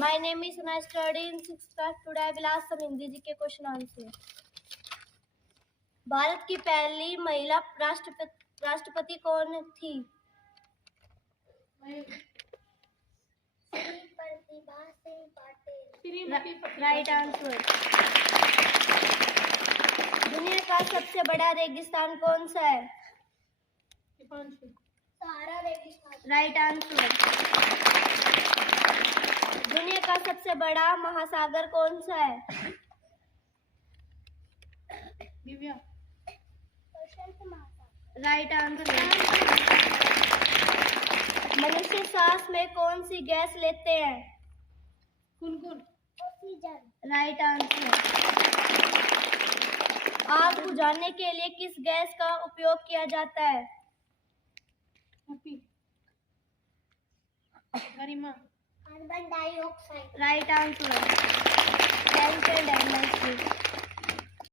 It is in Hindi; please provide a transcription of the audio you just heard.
My name is Sana. I study in 6th class. Today I will ask some Hindi GK question answer. Bharat की पहली महिला राष्ट्रपति कौन थी? प्रतिभा सिंह पाटिल। Right answer. दुनिया का सबसे बड़ा रेगिस्तान कौन सा है? सहारा रेगिस्तान। Right answer. दुनिया का सबसे बड़ा महासागर कौन सा है? दिव्या। Right answer. मनुष्य सांस में कौन सी गैस लेते हैं? गुनगुन। ऑक्सीजन। Right answer. आग बुझाने के लिए किस गैस का उपयोग किया जाता है? Garima. Carbon dioxide. Right answer.